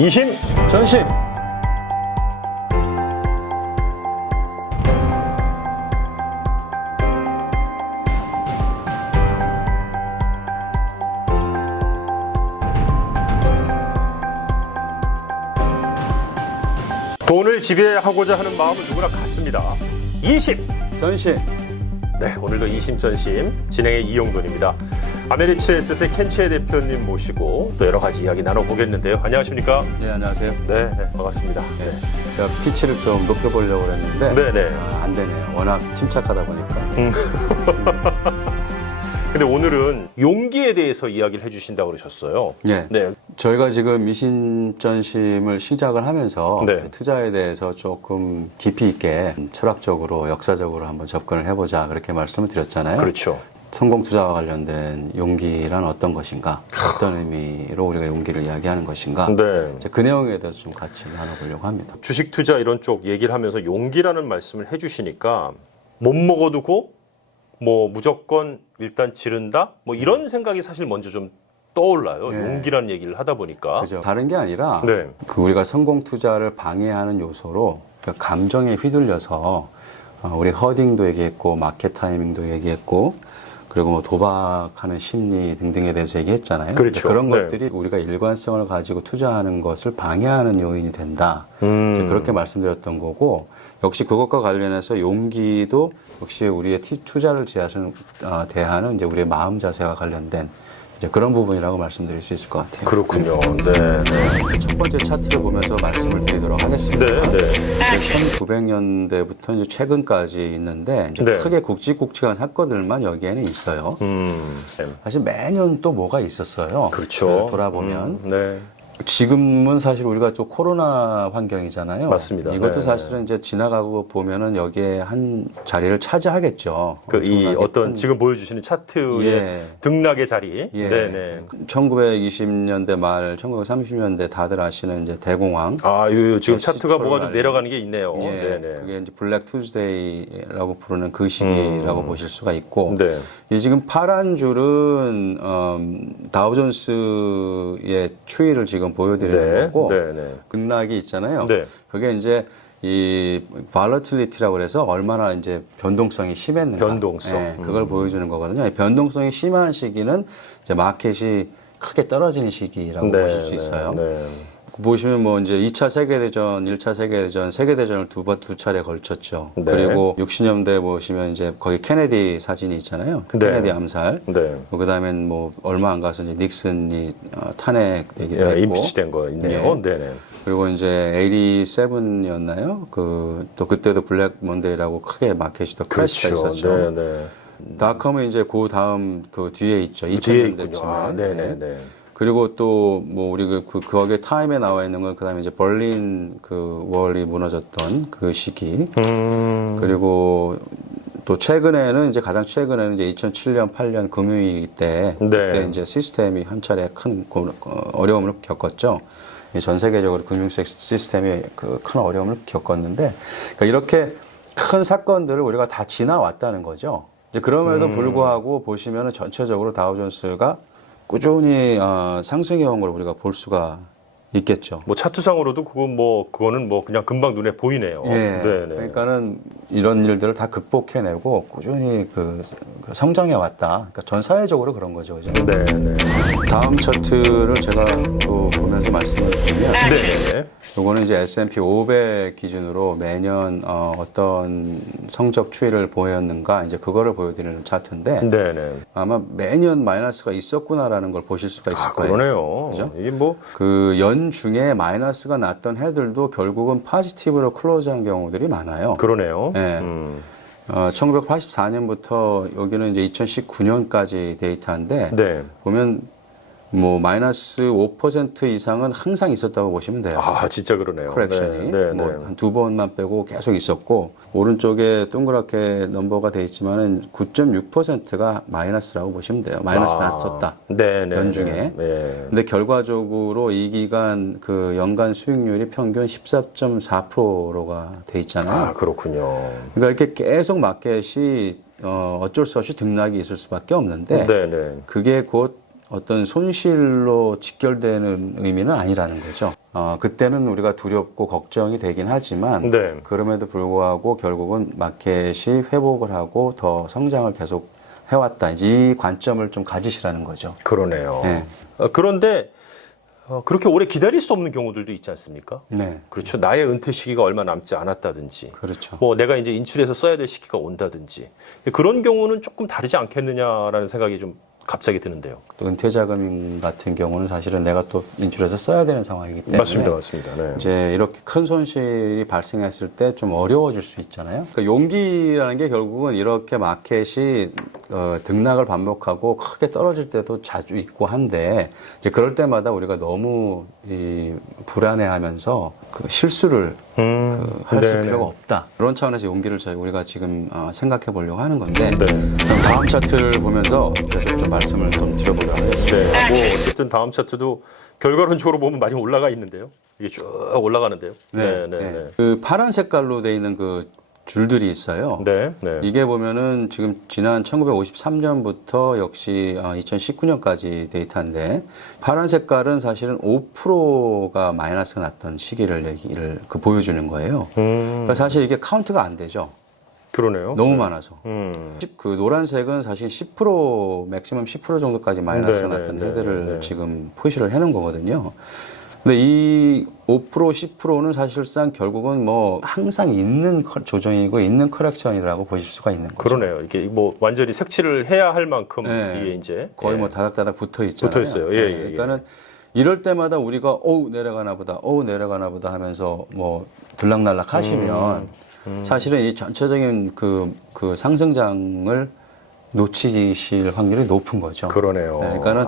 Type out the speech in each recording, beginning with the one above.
이심 전심. 돈을 지배하고자 하는 마음은 누구나 같습니다. 이심 전심. 네, 오늘도 이심전심 진행의 이용돈입니다. 아메리츠에셋의 켄치에 대표님 모시고 또 여러 가지 이야기 나눠보겠는데요. 안녕하십니까? 네, 안녕하세요. 네, 반갑습니다. 네. 제가 피치를 좀 높여보려고 했는데 네네. 안 되네요. 워낙 침착하다 보니까. 근데 오늘은 용기에 대해서 이야기를 해주신다고 그러셨어요. 네. 네. 저희가 지금 미신전심을 시작을 하면서 네. 투자에 대해서 조금 깊이 있게 철학적으로 역사적으로 한번 접근을 해보자 그렇게 말씀을 드렸잖아요. 그렇죠. 성공 투자와 관련된 용기란 어떤 것인가, 어떤 의미로 우리가 용기를 이야기하는 것인가, 네. 이제 그 내용에 대해서 좀 같이 나눠보려고 합니다. 주식 투자 이런 쪽 얘기를 하면서 용기라는 말씀을 해주시니까 못 먹어두고 뭐 무조건 일단 지른다? 뭐 이런 생각이 사실 먼저 좀 떠올라요. 네. 용기라는 얘기를 하다 보니까. 그죠. 다른 게 아니라 네. 그 우리가 성공 투자를 방해하는 요소로 그 감정에 휘둘려서 우리 허딩도 얘기했고 마켓 타이밍도 얘기했고 그리고 뭐 도박하는 심리 등등에 대해서 얘기했잖아요. 그렇죠. 그런 네. 것들이 우리가 일관성을 가지고 투자하는 것을 방해하는 요인이 된다. 이제 그렇게 말씀드렸던 거고 역시 그것과 관련해서 용기도 역시 우리의 투자를 대하는 이제 우리의 마음 자세와 관련된 이제 그런 부분이라고 말씀드릴 수 있을 것 같아요. 그렇군요. 네. 네. 첫 번째 차트를 보면서 말씀을 드리도록 하겠습니다. 네. 네. 1900년대부터 이제 최근까지 있는데 이제 네. 크게 굵직굵직한 사건들만 여기에는 있어요. 네. 사실 매년 또 뭐가 있었어요. 그렇죠. 돌아보면 네. 지금은 사실 우리가 또 코로나 환경이잖아요. 맞습니다. 이것도 네. 사실은 이제 지나가고 보면은 여기에 한 자리를 차지하겠죠. 그 이 엄청나게 어떤 큰- 지금 보여주시는 차트의 예. 등락의 자리. 예. 네네. 1920년대 말, 1930년대 다들 아시는 이제 대공황. 아, 지금 네, 차트가 뭐가 좀 시초를 내려가는 게 있네요. 예, 네네. 그게 이제 블랙 투즈데이라고 부르는 그 시기라고 보실 수가 있고, 네. 이 지금 파란 줄은 다우존스의 추이를 지금 보여드리는 네. 거고, 네네. 극락이 있잖아요. 네. 그게 이제 이 volatility 그래서 얼마나 이제 변동성이 심했는가. 변동성. 예, 그걸 보여주는 거거든요. 이 변동성이 심한 시기는 이제 마켓이 크게 떨어지는 시기라고 네, 보실 수 있어요. 네. 보시면 뭐 이제 2차 세계대전, 1차 세계대전, 세계대전을 두 차례 걸쳤죠. 네. 그리고 60년대 보시면 이제 거기 케네디 사진이 있잖아요. 그 네. 케네디 암살. 네. 그 다음엔 뭐 얼마 안 가서 이제 닉슨이 탄핵되기도 예, 했고. 임피치된 거 있네요. 예. 네네. 그리고 이제 87이었나요? 또 그때도 블랙 먼데이라고 크게 마켓이 또 크래시가 있었죠. 네네. 닷컴은 이제 그 다음 그 뒤에 있죠. 뒤에 있군요. 2000년대쯤에. 아, 네네네. 그리고 또 뭐 우리 거기에 타임에 나와 있는 건 그다음에 이제 berlin 그 월이 무너졌던 그 시기. 그리고 또 최근에는 이제 가장 최근에는 이제 2007년 8년 금융위기 때 네. 그때 이제 시스템이 한 차례 큰 어려움을 겪었죠. 전 세계적으로 금융 시스템이 그 큰 어려움을 겪었는데 그러니까 이렇게 큰 사건들을 우리가 다 지나왔다는 거죠. 이제 그럼에도 불구하고 보시면은 전체적으로 다우존스가 꾸준히 상승해온 걸 우리가 볼 수가 있겠죠. 뭐 차트상으로도 그거는 뭐 그냥 금방 눈에 보이네요. 예. 네네. 그러니까는 이런 일들을 다 극복해내고 꾸준히 그 성장해 왔다. 그러니까 전 사회적으로 그런 거죠, 그죠? 네네. 다음 차트를 제가 또 보면서 말씀을 드리면, 네네. 요거는 이제 S&P 500 기준으로 매년 어떤 성적 추이를 보였는가 이제 그거를 보여드리는 차트인데 네네. 아마 매년 마이너스가 있었구나라는 걸 보실 수가 있을 아, 거예요. 그러네요. 그죠? 이게 뭐 그 연중에 마이너스가 났던 해들도 결국은 포지티브로 클로즈한 경우들이 많아요. 그러네요. 네. 1984년부터 여기는 이제 2019년까지 데이터인데 네. 보면 뭐 마이너스 5% 이상은 항상 있었다고 보시면 돼요. 아, 진짜 그러네요. 커렉션이 네. 뭐 한 두 번만 빼고 계속 있었고 오른쪽에 동그랗게 넘버가 돼 있지만은 9.6%가 마이너스라고 보시면 돼요. 마이너스 났었다. 네네. 연중에. 네. 근데 결과적으로 이 기간 그 연간 수익률이 평균 14.4%가 돼 있잖아요. 아, 그렇군요. 그러니까 이렇게 계속 마켓이 어쩔 수 없이 등락이 있을 수밖에 없는데 네네. 그게 곧 어떤 손실로 직결되는 의미는 아니라는 거죠. 그때는 우리가 두렵고 걱정이 되긴 하지만 네. 그럼에도 불구하고 결국은 마켓이 회복을 하고 더 성장을 계속 해왔다. 이 관점을 좀 가지시라는 거죠. 그러네요. 네. 그런데 그렇게 오래 기다릴 수 없는 경우들도 있지 않습니까? 네. 그렇죠. 나의 은퇴 시기가 얼마 남지 않았다든지, 그렇죠. 뭐 내가 이제 인출해서 써야 될 시기가 온다든지, 그런 경우는 조금 다르지 않겠느냐라는 생각이 좀 갑자기 드는데요. 또 은퇴자금 같은 경우는 사실은 내가 또 인출해서 써야 되는 상황이기 때문에 맞습니다, 맞습니다. 네. 이제 이렇게 큰 손실이 발생했을 때 좀 어려워질 수 있잖아요. 그러니까 용기라는 게 결국은 이렇게 마켓이 등락을 반복하고 크게 떨어질 때도 자주 있고 한데 이제 그럴 때마다 우리가 너무 불안해하면서 그 실수를 할 네네. 필요가 없다. 그런 차원에서 용기를 우리가 지금 생각해 보려고 하는 건데 네. 그럼 다음 차트를 보면서 계속 좀 말씀을 좀 드려보려고 하겠습니다. 뭐 어쨌든 다음 차트도 결과론적으로 보면 많이 올라가 있는데요. 이게 쭉 올라가는데요. 네, 네, 네. 그 파란 색깔로 되어 있는 그 줄들이 있어요. 네, 네. 이게 보면은 지금 지난 1953년부터 역시 2019년까지 데이터인데 파란 색깔은 사실은 5%가 마이너스가 났던 시기를 보여주는 거예요. 그러니까 사실 이게 카운트가 안 되죠. 그러네요. 너무 많아서. 음. 그 노란색은 사실 10% 맥시멈 10% 정도까지 마이너스가 네, 났던 네, 헤드를 네, 네. 지금 표시를 해놓은 거거든요. 근데 이 5%, 10%는 사실상 결국은 뭐 항상 있는 조정이고 있는 커렉션이라고 보실 수가 있는 거죠. 그러네요. 이게 뭐 완전히 색칠을 해야 할 만큼 네. 이게 이제 거의 예. 뭐 다닥다닥 붙어 있잖아요. 붙어 있어요. 예, 예, 예. 그러니까는 이럴 때마다 우리가 내려가나 보다, 내려가나 보다 하면서 뭐 들락날락 하시면 사실은 이 전체적인 그 상승장을 놓치실 확률이 높은 거죠. 그러네요. 네, 그러니까는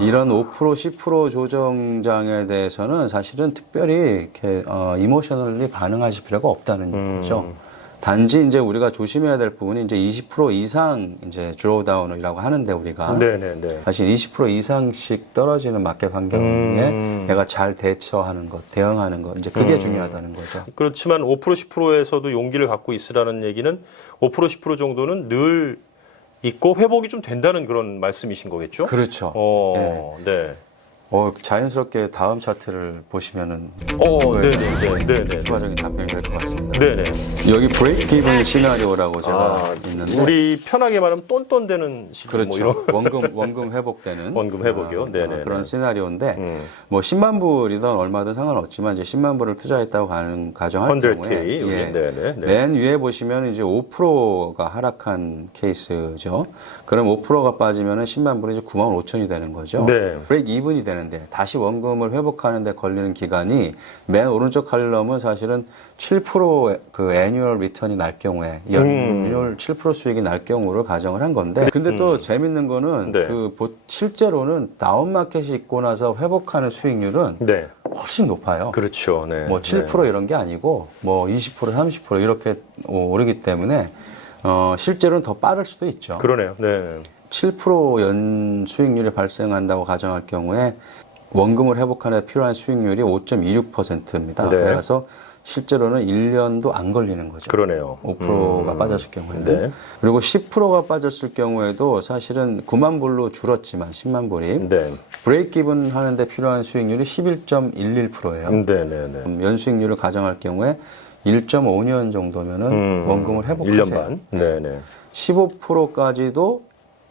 이런 5%, 10% 조정장에 대해서는 사실은 특별히 이렇게 이모셔널리 반응하실 필요가 없다는 거죠. 단지 이제 우리가 조심해야 될 부분이 이제 20% 이상 이제 드로우다운이라고 하는데 우리가 네네네. 사실 20% 이상씩 떨어지는 마켓 환경에 내가 잘 대처하는 것, 대응하는 것, 이제 그게 중요하다는 거죠. 그렇지만 5% 10%에서도 용기를 갖고 있으라는 얘기는 5% 10% 정도는 늘 있고 회복이 좀 된다는 그런 말씀이신 거겠죠? 그렇죠. 네. 자연스럽게 다음 차트를 보시면은 네네네. 추가적인 답변이 될 것 같습니다. 네네. 여기 브레이크 기븐 시나리오라고 제가 있는데 우리 편하게 말하면 똔똔되는 시기 그렇죠. 뭐 이런 원금 회복되는 원금 회복이요. 네네. 그런 시나리오인데 뭐 10만 불이든 얼마든 상관없지만 이제 10만 불을 투자했다고 가정할 100K. 경우에 네네. 맨 위에 보시면 이제 5%가 하락한 케이스죠. 그럼 5%가 빠지면은 10만 불이 이제 9만 5천이 되는 거죠. 네. 브레이크 이븐이 되는데 다시 원금을 회복하는데 걸리는 기간이 맨 오른쪽 칼럼은 사실은 7%그 애뉴얼 리턴이 날 경우에 연율 7% 수익이 날 경우를 가정을 한 건데 근데 또 재밌는 거는 네. 실제로는 다운마켓이 있고 나서 회복하는 수익률은 네. 훨씬 높아요. 그렇죠. 네. 뭐 7% 이런 게 아니고 뭐 20%, 30% 이렇게 오르기 때문에 실제로는 더 빠를 수도 있죠. 그러네요. 네. 7% 수익률이 발생한다고 가정할 경우에 원금을 회복하는 데 필요한 수익률이 5.26%입니다. 네. 그래서 실제로는 1년도 안 걸리는 거죠. 그러네요. 5%가 빠졌을 경우에는. 네. 그리고 10%가 빠졌을 경우에도 사실은 9만 불로 줄었지만 10만 불이 네. 브레이크 기븐 하는데 필요한 수익률이 11.11%예요. 네네네. 연수익률을 가정할 경우에 1.5년 정도면은 원금을 회복하세요. 1년 반. 네네. 15%까지도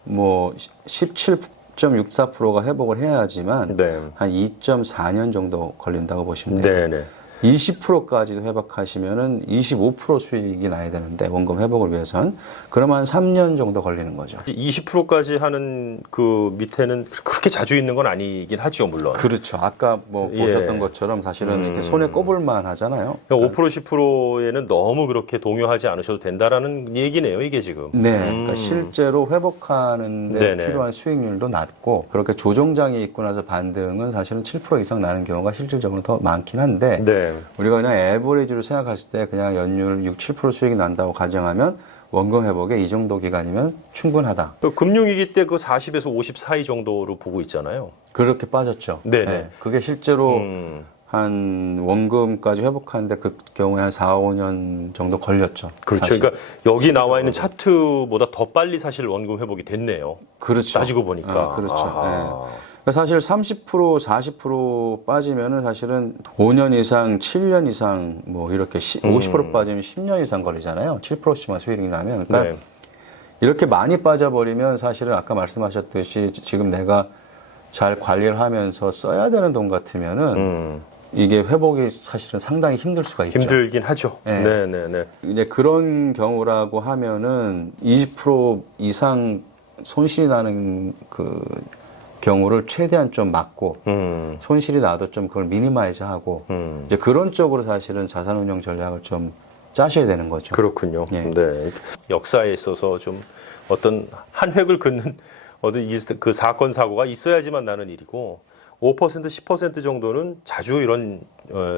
뭐 17.64%가 회복을 해야지만 네. 한 2.4년 정도 걸린다고 보시면 돼요. 네네. 20%까지도 회복하시면은 25% 수익이 나야 되는데 원금 회복을 위해선 그러면 한 3년 정도 걸리는 거죠. 20%까지 하는 그 밑에는 그렇게 자주 있는 건 아니긴 하죠, 물론. 그렇죠. 아까 뭐 예. 보셨던 것처럼 사실은 이렇게 손에 꼽을만 하잖아요. 그러니까 5% 10%에는 너무 그렇게 동요하지 않으셔도 된다라는 얘기네요, 이게 지금. 네, 그러니까 실제로 회복하는 데 네네. 필요한 수익률도 낮고 그렇게 조정장이 있고 나서 반등은 사실은 7% 이상 나는 경우가 실질적으로 더 많긴 한데 네. 우리가 그냥 에버리지로 생각했을 때 그냥 연율 6, 7% 수익이 난다고 가정하면 원금 회복에 이 정도 기간이면 충분하다. 또 금융위기 때 그 40에서 50 사이 정도로 보고 있잖아요. 그렇게 빠졌죠. 네네. 네, 그게 실제로 한 원금까지 회복하는데 그 경우에 한 4, 5년 정도 걸렸죠. 그렇죠. 사실. 그러니까 여기 나와 있는 차트보다 더 빨리 사실 원금 회복이 됐네요. 그렇죠. 따지고 보니까. 그렇죠. 아하. 예. 그러니까 사실 30%, 40% 빠지면은 사실은 5년 이상, 7년 이상 뭐 이렇게 50% 빠지면 10년 이상 걸리잖아요. 7%씩만 수익이 나면. 그러니까 네. 이렇게 많이 빠져버리면 사실은 아까 말씀하셨듯이 지금 내가 잘 관리를 하면서 써야 되는 돈 같으면은 이게 회복이 사실은 상당히 힘들 수가 있죠. 힘들긴 하죠. 네. 네네네. 이제 그런 경우라고 하면은 20% 이상 손실이 나는 그 경우를 최대한 좀 막고 손실이 나도 좀 그걸 미니마이즈하고 이제 그런 쪽으로 사실은 자산운용 전략을 좀 짜셔야 되는 거죠. 그렇군요. 예. 네. 역사에 있어서 좀 어떤 한 획을 긋는 어떤 그 사건 사고가 있어야지만 나는 일이고 5% 10% 정도는 자주 이런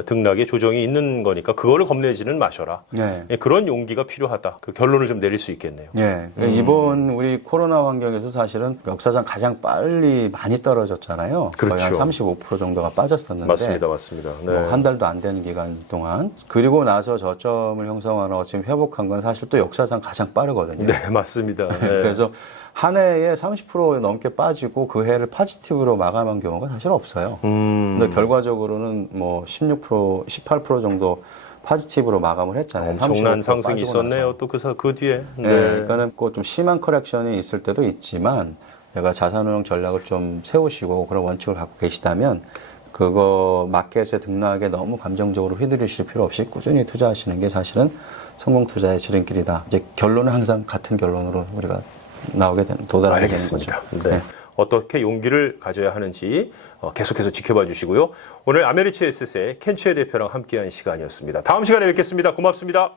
등락의 조정이 있는 거니까 그거를 겁내지는 마셔라. 네. 예, 그런 용기가 필요하다. 그 결론을 좀 내릴 수 있겠네요. 예. 이번 우리 코로나 환경에서 사실은 역사상 가장 빨리 많이 떨어졌잖아요. 그렇죠. 거의 한 35% 정도가 빠졌었는데. 맞습니다, 맞습니다. 네. 뭐 한 달도 안 되는 기간 동안. 그리고 나서 저점을 형성하고 지금 회복한 건 사실 또 역사상 가장 빠르거든요. 네, 맞습니다. 네. 그래서 한 해에 30% 넘게 빠지고 그 해를 포지티브로 마감한 경우가 사실 없어요. 근데 결과적으로는 뭐 16%, 18% 정도 포지티브로 마감을 했잖아요. 엄청난 35% 상승이 빠지고 있었네요. 나서. 또 그 뒤에. 네. 그러니까는 꼭 좀 심한 커렉션이 있을 때도 있지만 내가 자산운용 전략을 좀 세우시고 그런 원칙을 갖고 계시다면 그거 마켓의 등락에 너무 감정적으로 휘둘리실 필요 없이 꾸준히 투자하시는 게 사실은 성공 투자의 지름길이다. 이제 결론은 항상 같은 결론으로 우리가 도달하게 되는 거죠. 알겠습니다. 네. 어떻게 용기를 가져야 하는지 계속해서 지켜봐 주시고요. 오늘 아메리츠 에셋의 켄츠의 대표랑 함께한 시간이었습니다. 다음 시간에 뵙겠습니다. 고맙습니다.